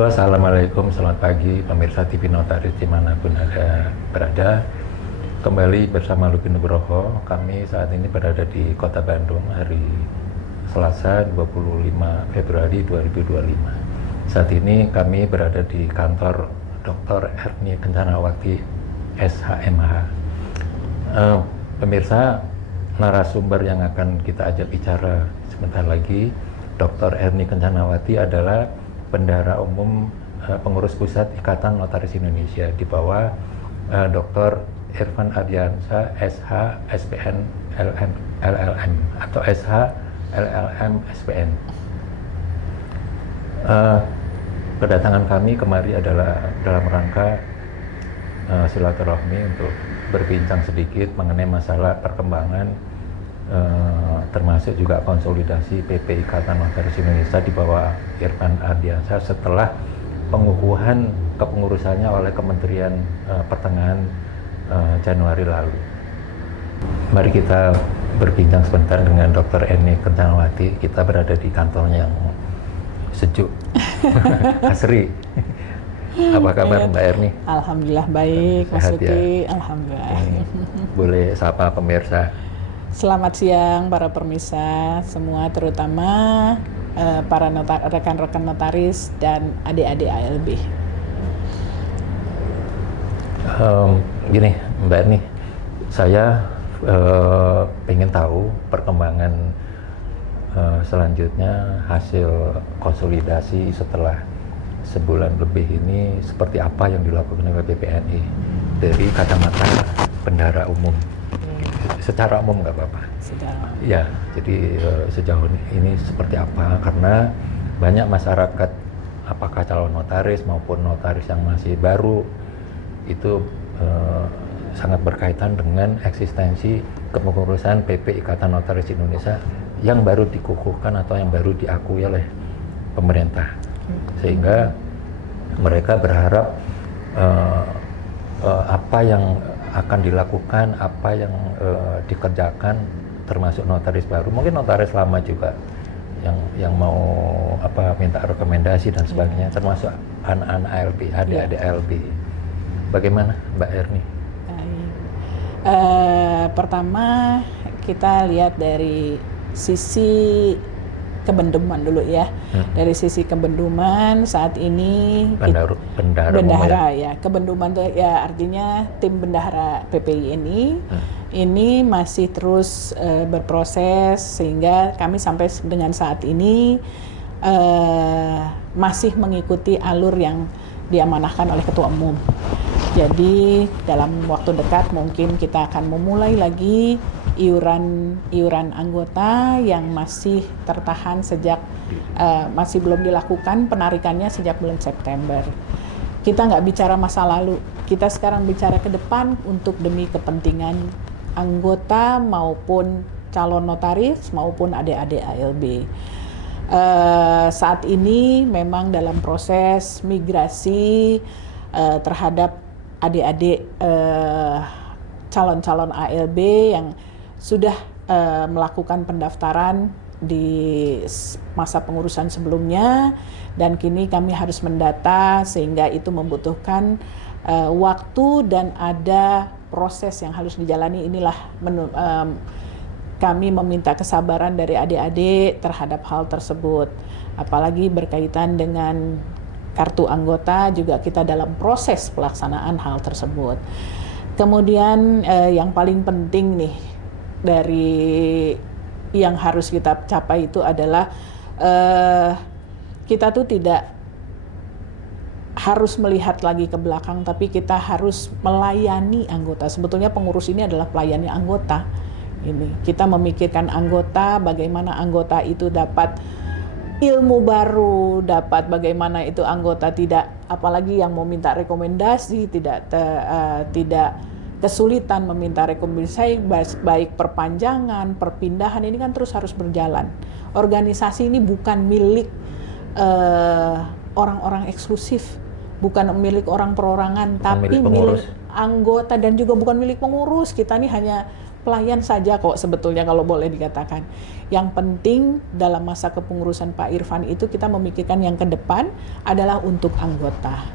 Halo, assalamualaikum, selamat pagi pemirsa TV Notaris dimanapun Anda berada. Kembali bersama Luki Nugroho, kami saat ini berada di Kota Bandung hari Selasa 25 Februari 2025. Saat ini kami berada di kantor Dr. Erni Kencanawati, SHMH. Pemirsa, narasumber yang akan kita ajak bicara sebentar lagi, Dr. Erni Kencanawati adalah Bendahara Umum Pengurus Pusat Ikatan Notaris Indonesia di bawah Dr. Irfan Ardiansyah, SH, SPN, LLM atau SH, LLM, SPN. Kedatangan kami kemari adalah dalam rangka silaturahmi untuk berbincang sedikit mengenai masalah perkembangan termasuk juga konsolidasi PP Ikatan Notaris Indonesia di bawah Irfan Ardiansyah setelah pengukuhan kepengurusannya oleh Kementerian Pertengahan Januari lalu. Mari kita berbincang sebentar dengan Dr. Erni Kencanawati. Kita berada di kantornya yang sejuk, asri. Apa kabar Mbak Erni? Alhamdulillah baik, Mas Luki. Ya? Alhamdulillah. Boleh sapa pemirsa. Selamat siang para pemirsa semua, terutama para rekan-rekan notaris dan adik-adik ALB. Gini Mbak Erni, saya ingin tahu perkembangan selanjutnya hasil konsolidasi setelah sebulan lebih ini seperti apa yang dilakukan oleh BPNI dari kacamata bendahara umum. Secara umum nggak apa-apa. Ya, jadi sejauh ini seperti apa? Karena banyak masyarakat, apakah calon notaris maupun notaris yang masih baru, itu sangat berkaitan dengan eksistensi kepengurusan PP Ikatan Notaris Indonesia yang baru dikukuhkan atau yang baru diakui oleh pemerintah. Sehingga mereka berharap apa yang akan dilakukan, apa yang dikerjakan, termasuk notaris baru, mungkin notaris lama juga yang mau minta rekomendasi dan sebagainya, termasuk anak-anak ALB, adik-adik ALB. Bagaimana Mbak Erni? Pertama kita lihat dari sisi kebenduman dulu ya. Dari sisi kebenduman saat ini bendahara ya. Kebenduman itu ya artinya tim bendahara PPI ini masih terus berproses sehingga kami sampai dengan saat ini masih mengikuti alur yang diamanahkan oleh Ketua Umum. Jadi dalam waktu dekat mungkin kita akan memulai lagi iuran anggota yang masih tertahan sejak masih belum dilakukan penarikannya sejak bulan September. Kita nggak bicara masa lalu, kita sekarang bicara ke depan untuk demi kepentingan anggota maupun calon notaris maupun adik-adik ALB. Saat ini memang dalam proses migrasi terhadap adik-adik calon-calon ALB yang sudah melakukan pendaftaran di masa pengurusan sebelumnya, dan kini kami harus mendata sehingga itu membutuhkan waktu dan ada proses yang harus dijalani. Inilah kami meminta kesabaran dari adik-adik terhadap hal tersebut, apalagi berkaitan dengan kartu anggota juga kita dalam proses pelaksanaan hal tersebut. Kemudian yang paling penting nih dari yang harus kita capai itu adalah kita tuh tidak harus melihat lagi ke belakang, tapi kita harus melayani anggota. Sebetulnya pengurus ini adalah pelayani anggota. Ini kita memikirkan anggota, bagaimana anggota itu dapat ilmu baru, dapat bagaimana itu anggota tidak, apalagi yang mau minta rekomendasi tidak kesulitan meminta rekomendasi, baik perpanjangan, perpindahan, ini kan terus harus berjalan. Organisasi ini bukan milik orang-orang eksklusif, bukan milik orang perorangan, tapi milik anggota dan juga bukan milik pengurus. Kita ini hanya pelayan saja kok sebetulnya kalau boleh dikatakan. Yang penting dalam masa kepengurusan Pak Irfan itu kita memikirkan yang ke depan adalah untuk anggota.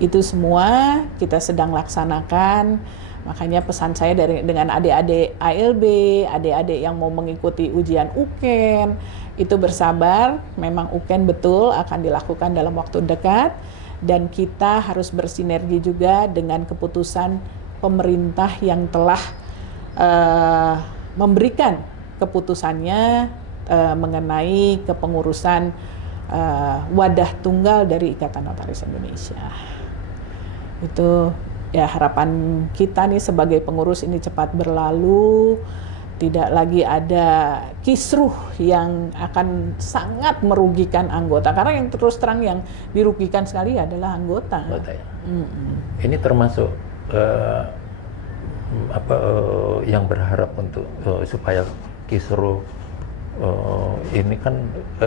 Itu semua kita sedang laksanakan. Makanya pesan saya dengan adik-adik ALB, adik-adik yang mau mengikuti ujian UKEN, itu bersabar. Memang UKEN betul akan dilakukan dalam waktu dekat. Dan kita harus bersinergi juga dengan keputusan pemerintah yang telah memberikan keputusannya mengenai kepengurusan wadah tunggal dari Ikatan Notaris Indonesia. Itu ya harapan kita nih sebagai pengurus ini cepat berlalu, tidak lagi ada kisruh yang akan sangat merugikan anggota. Karena yang terus terang yang dirugikan sekali adalah anggota. Ya. Ini termasuk yang berharap untuk supaya kisruh ini kan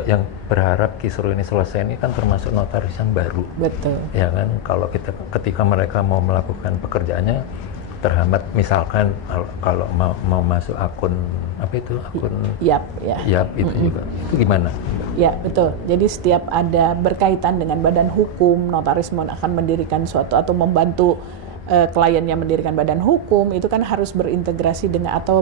yang berharap kisruh ini selesai ini kan termasuk notaris yang baru. Betul. Ya kan, kalau ketika mereka mau melakukan pekerjaannya terhambat, misalkan kalau mau masuk akun YAP itu juga itu gimana? Ya betul. Jadi setiap ada berkaitan dengan badan hukum, notaris akan mendirikan suatu atau membantu kliennya mendirikan badan hukum, itu kan harus berintegrasi dengan atau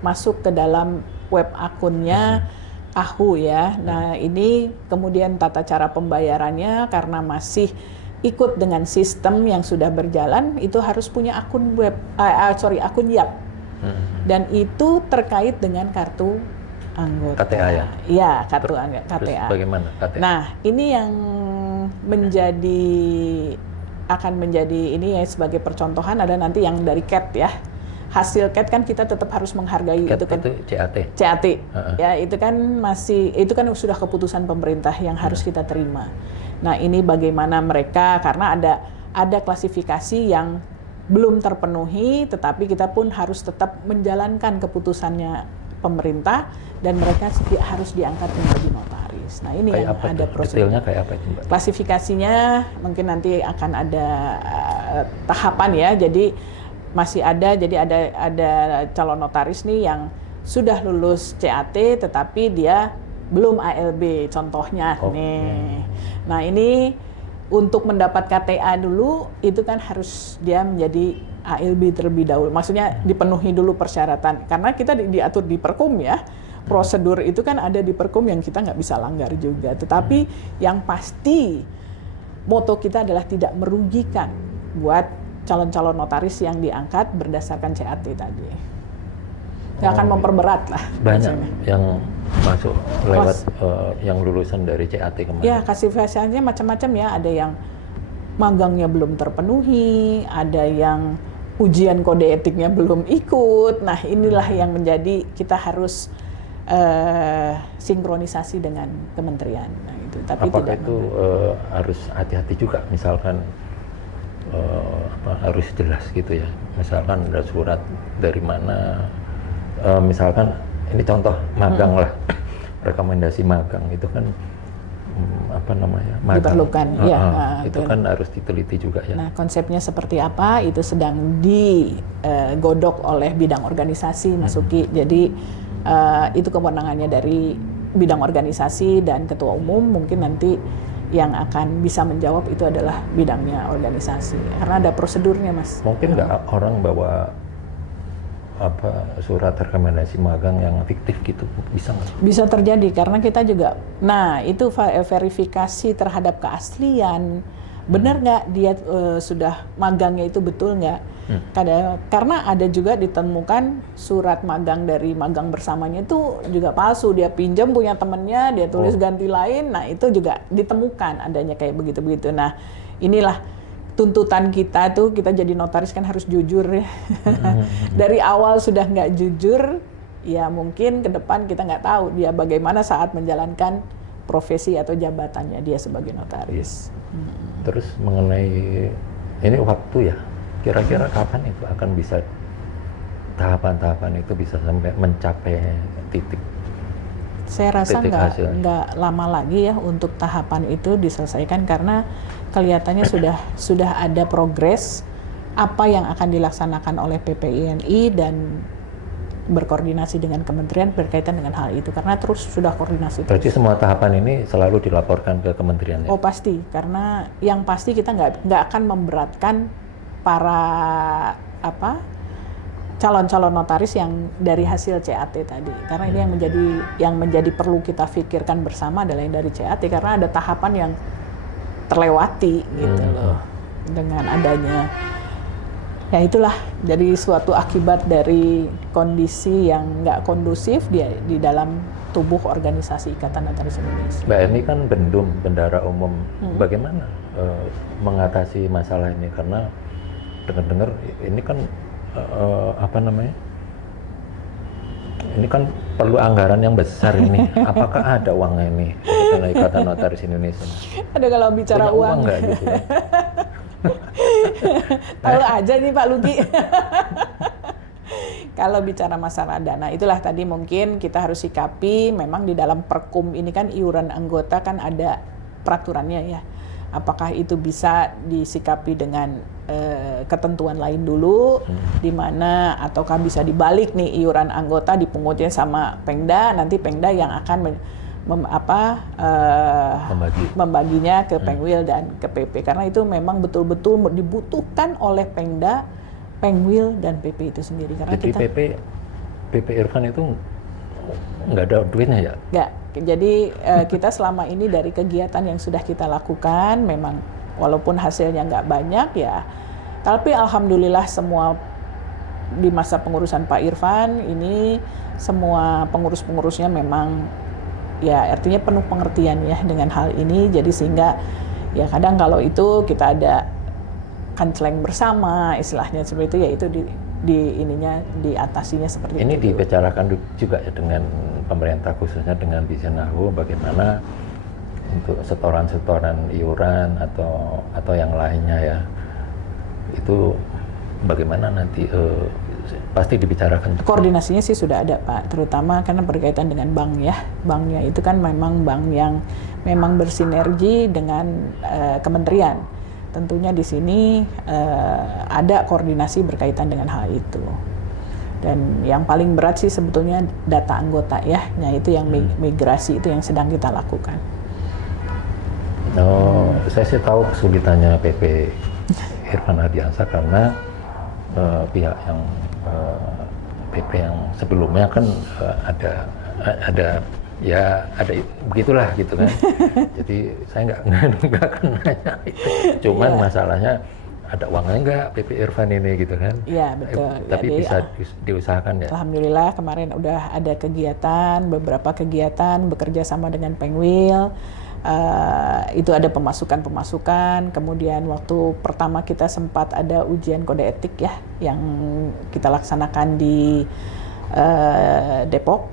masuk ke dalam web akunnya AHU ya. Nah ini kemudian tata cara pembayarannya karena masih ikut dengan sistem yang sudah berjalan, itu harus punya akun akun YAP. Dan itu terkait dengan kartu anggota. KTA ya? Iya, kartu KTA. Terus bagaimana KTA? Nah, ini yang akan menjadi ini ya sebagai percontohan ada nanti yang dari CAT ya. Hasil CAT kan kita tetap harus menghargai CAT itu kan. Itu CAT. CAT. Ya, itu kan sudah keputusan pemerintah yang harus kita terima. Nah, ini bagaimana mereka karena ada klasifikasi yang belum terpenuhi, tetapi kita pun harus tetap menjalankan keputusannya pemerintah dan mereka harus diangkat menjadi notaris. Nah, ini kayak yang ada prosedurnya. Kayak apa itu, Mbak? Klasifikasinya mungkin nanti akan ada tahapan ya. Jadi masih ada, jadi ada calon notaris nih yang sudah lulus CAT tetapi dia belum ALB contohnya nih. Nah, ini untuk mendapat KTA dulu itu kan harus dia menjadi ALB terlebih dahulu. Maksudnya dipenuhi dulu persyaratan. Karena kita diatur di Perkum ya. Prosedur itu kan ada di Perkum yang kita nggak bisa langgar juga. Tetapi yang pasti moto kita adalah tidak merugikan buat calon-calon notaris yang diangkat berdasarkan CAT tadi. Yang akan memperberat lah. Banyak maksudnya. Yang masuk lewat yang lulusan dari CAT kemarin. Ya, klasifikasinya macam-macam ya. Ada yang magangnya belum terpenuhi, ada yang ujian kode etiknya belum ikut. Nah, inilah yang menjadi kita harus sinkronisasi dengan kementerian. Nah, itu. Tapi apakah tidak itu harus hati-hati juga, misalkan harus jelas gitu ya. Misalkan ada surat dari mana, misalkan ini contoh magang lah, rekomendasi magang itu kan magang diperlukan, itu kan harus diteliti juga ya. Nah, konsepnya seperti apa itu sedang digodok oleh bidang organisasi, Mas Uki. Jadi itu kewenangannya dari bidang organisasi dan ketua umum, mungkin nanti yang akan bisa menjawab itu adalah bidangnya organisasi karena ada prosedurnya, Mas. Mungkin nggak orang bawa surat rekomendasi magang yang fiktif gitu, bisa nggak? Bisa terjadi karena kita juga, nah itu verifikasi terhadap keaslian, benar nggak dia sudah magangnya itu betul nggak? Karena ada juga ditemukan surat magang dari magang bersamanya itu juga palsu, dia pinjam punya temennya, dia tulis ganti lain, nah itu juga ditemukan adanya kayak begitu-begitu. Nah inilah tuntutan kita tuh, kita jadi notaris kan harus jujur ya. Dari awal sudah nggak jujur, ya mungkin ke depan kita nggak tahu dia bagaimana saat menjalankan profesi atau jabatannya dia sebagai notaris. Terus mengenai ini waktu ya, kira-kira kapan itu akan bisa tahapan-tahapan itu bisa sampai mencapai titik? Saya rasa nggak lama lagi ya untuk tahapan itu diselesaikan karena kelihatannya sudah ada progres apa yang akan dilaksanakan oleh PPINI dan berkoordinasi dengan kementerian berkaitan dengan hal itu, karena terus sudah koordinasi. Berarti semua tahapan ini selalu dilaporkan ke kementerian ya? Oh pasti, karena yang pasti kita nggak akan memberatkan para calon-calon notaris yang dari hasil CAT tadi, karena ini yang menjadi perlu kita pikirkan bersama adalah yang dari CAT, karena ada tahapan yang terlewati gitu loh dengan adanya. Ya itulah jadi suatu akibat dari kondisi yang nggak kondusif di dalam tubuh organisasi Ikatan Notaris Indonesia. Mbak Eni kan bendara umum, bagaimana mengatasi masalah ini? Karena dengar-dengar ini kan ini kan perlu anggaran yang besar ini. Apakah ada uangnya ini karena Ikatan Notaris Indonesia? Ada kalau bicara punya uang nggak gitu ya? Tahu aja nih Pak Luki. Kalau bicara masalah dana, itulah tadi mungkin kita harus sikapi, memang di dalam Perkum ini kan iuran anggota kan ada peraturannya ya. Apakah itu bisa disikapi dengan ketentuan lain dulu, di mana ataukah bisa dibalik nih iuran anggota dipungutin sama Pengda, nanti Pengda yang akan membaginya ke Pengwil dan ke PP, karena itu memang betul-betul dibutuhkan oleh Pengda, Pengwil dan PP itu sendiri. Karena jadi kita PP Irfan itu nggak ada duitnya ya? Nggak. Jadi kita selama ini dari kegiatan yang sudah kita lakukan, memang walaupun hasilnya nggak banyak ya, tapi alhamdulillah semua di masa pengurusan Pak Irfan ini semua pengurus-pengurusnya memang ya artinya penuh pengertian ya dengan hal ini, jadi sehingga ya kadang kalau itu kita ada kanceleng bersama istilahnya seperti itu, yaitu diatasinya seperti ini itu. dibicarakan juga ya dengan pemerintah, khususnya dengan Bijenahu, bagaimana untuk setoran-setoran iuran atau yang lainnya ya, itu bagaimana nanti pasti dibicarakan. Koordinasinya sih sudah ada Pak, terutama karena berkaitan dengan bank ya. Banknya itu kan memang bank yang memang bersinergi dengan kementerian. Tentunya di sini ada koordinasi berkaitan dengan hal itu. Dan yang paling berat sih sebetulnya data anggota ya. Nah itu yang migrasi itu yang sedang kita lakukan. Saya sih tahu kesulitannya PP Irfan Ardiansah karena pihak yang PP yang sebelumnya kan ada begitulah gitu kan. Jadi saya nggak akan nanya itu. Cuman masalahnya ada uangnya nggak PP Irfan ini gitu kan? Iya betul. Tapi jadi, bisa diusahakan ya. Alhamdulillah kemarin udah ada beberapa kegiatan bekerja sama dengan Pengwil. Itu ada pemasukan, kemudian waktu pertama kita sempat ada ujian kode etik ya yang kita laksanakan di Depok,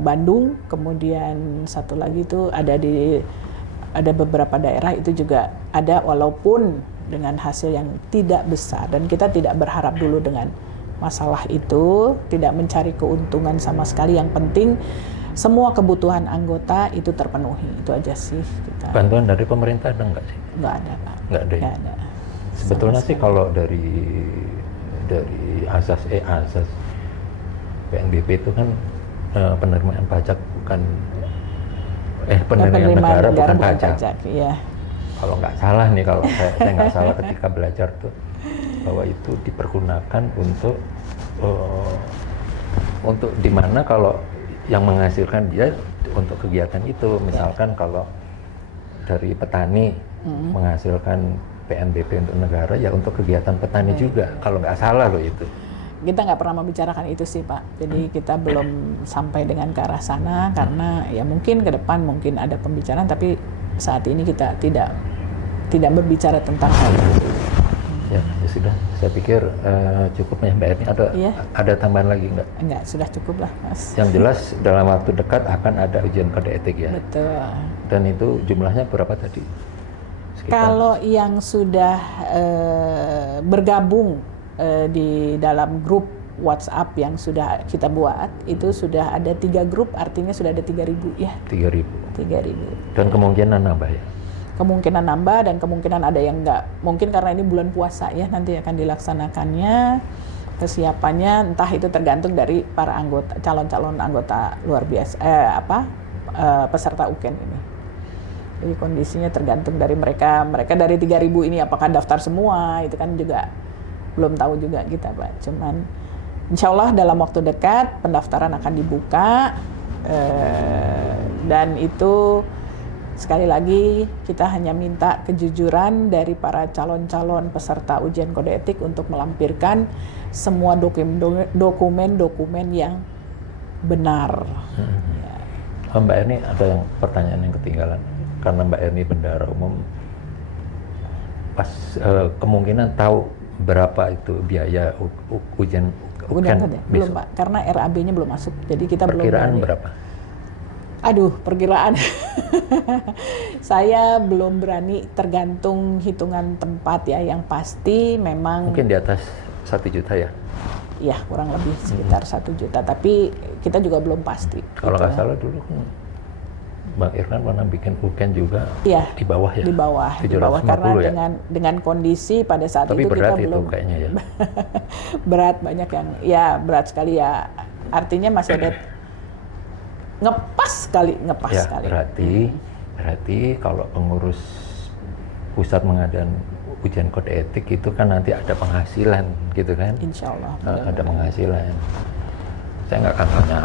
Bandung, kemudian satu lagi itu ada beberapa daerah itu juga ada, walaupun dengan hasil yang tidak besar, dan kita tidak berharap dulu dengan masalah itu, tidak mencari keuntungan sama sekali, yang penting semua kebutuhan anggota itu terpenuhi, itu aja sih kita. Bantuan dari pemerintah ada nggak sih? Nggak ada Pak. Nggak ada. Nggak ada. Sebetulnya sih kalau dari asas PNBP itu kan penerimaan pajak bukan penerimaan negara bukan pajak. Iya. Kalau nggak salah nih, kalau saya nggak salah ketika belajar tuh bahwa itu dipergunakan untuk dimana kalau yang menghasilkan dia untuk kegiatan itu, misalkan kalau dari petani menghasilkan PNBP untuk negara ya untuk kegiatan petani juga, kalau nggak salah loh itu. Kita nggak pernah membicarakan itu sih Pak, jadi kita belum sampai dengan ke arah sana, karena ya mungkin ke depan mungkin ada pembicaraan, tapi saat ini kita tidak berbicara tentang hal itu. Ya sudah, saya pikir cukup ya Mbak Eni. Ada tambahan lagi nggak? Enggak, sudah cukup lah Mas. Yang jelas dalam waktu dekat akan ada ujian kode etik ya. Betul. Dan itu jumlahnya berapa tadi? Kalau yang sudah bergabung di dalam grup WhatsApp yang sudah kita buat, itu sudah ada 3 grup, artinya sudah ada 3.000 ya. 3.000. 3.000. Dan kemungkinan nambah ya? Kemungkinan nambah, dan kemungkinan ada yang enggak. Mungkin karena ini bulan puasa ya, nanti akan dilaksanakannya. kesiapannya entah itu tergantung dari para anggota, calon-calon anggota luar biasa, peserta UKEN ini. Jadi kondisinya tergantung dari mereka dari 3.000 ini apakah daftar semua, itu kan juga belum tahu juga kita Pak. Cuman insya Allah dalam waktu dekat pendaftaran akan dibuka, dan itu sekali lagi kita hanya minta kejujuran dari para calon-calon peserta ujian kode etik untuk melampirkan semua dokumen-dokumen yang benar. Mbak Erni, ada yang pertanyaan yang ketinggalan karena Mbak Erni bendahara umum, pas kemungkinan tahu berapa itu biaya ujian UKEN belum Pak, karena RAB-nya belum masuk, jadi kita perkiraan belum berapa? Aduh, perkiraan saya belum berani, tergantung hitungan tempat ya. Yang pasti memang mungkin di atas 1 juta ya? Ya, kurang lebih sekitar 1 juta. Tapi kita juga belum pasti. Kalau nggak salah dulu Bang Irfan pernah bikin UKEN juga ya, di bawah ya? Di bawah karena ya? dengan kondisi pada saat tapi itu berat kita itu belum kayaknya ya. berat, banyak yang ya berat sekali ya. Artinya masih ada ngepas sekali. Berarti kalau pengurus pusat pengadaan ujian kode etik itu kan nanti ada penghasilan gitu kan? Insya Allah. Ada penghasilan. Saya nggak akan tanya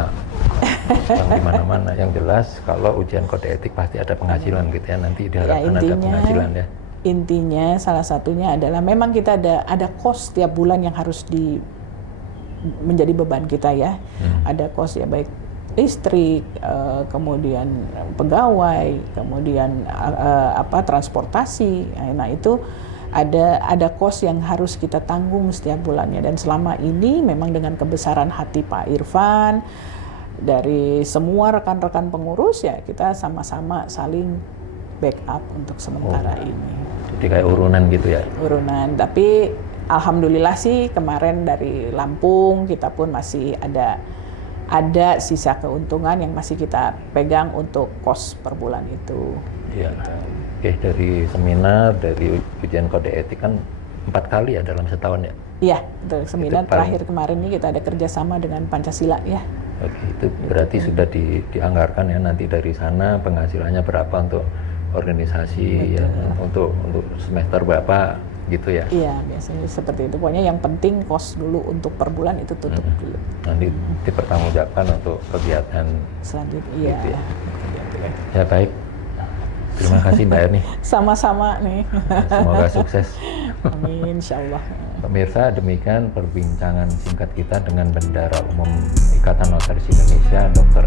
yang di mana-mana. Yang jelas kalau ujian kode etik pasti ada penghasilan gitu ya. Nanti diharapkan ada penghasilan ya. Intinya salah satunya adalah memang kita ada cost tiap bulan yang harus menjadi beban kita ya. Ada cost ya, baik listrik, kemudian pegawai, kemudian transportasi. Nah itu ada cost yang harus kita tanggung setiap bulannya, dan selama ini memang dengan kebesaran hati Pak Irfan dari semua rekan-rekan pengurus ya, kita sama-sama saling backup untuk sementara ini. Jadi kayak urunan gitu ya? Urunan, tapi alhamdulillah sih kemarin dari Lampung kita pun masih ada sisa keuntungan yang masih kita pegang untuk kos per bulan itu. Iya. Oke, dari seminar, dari ujian kode etik kan 4 kali ya dalam setahun ya? Iya, untuk seminar terakhir kemarin ini kita ada kerjasama dengan Pancasila ya. Oke, itu berarti sudah dianggarkan ya nanti dari sana penghasilannya berapa untuk organisasi. Betul. Ya, untuk semester berapa gitu ya? Iya, biasanya seperti itu. Pokoknya yang penting kos dulu untuk per bulan itu tutup dulu. Nanti dipertanggungjawabkan untuk kegiatan selanjutnya. Iya. Gitu ya. Ya baik. Terima kasih Mbak Erni. Sama-sama nih. Semoga sukses. Amin, insyaallah. Pemirsa, demikian perbincangan singkat kita dengan Bendahara Umum Ikatan Notaris Indonesia, Dr.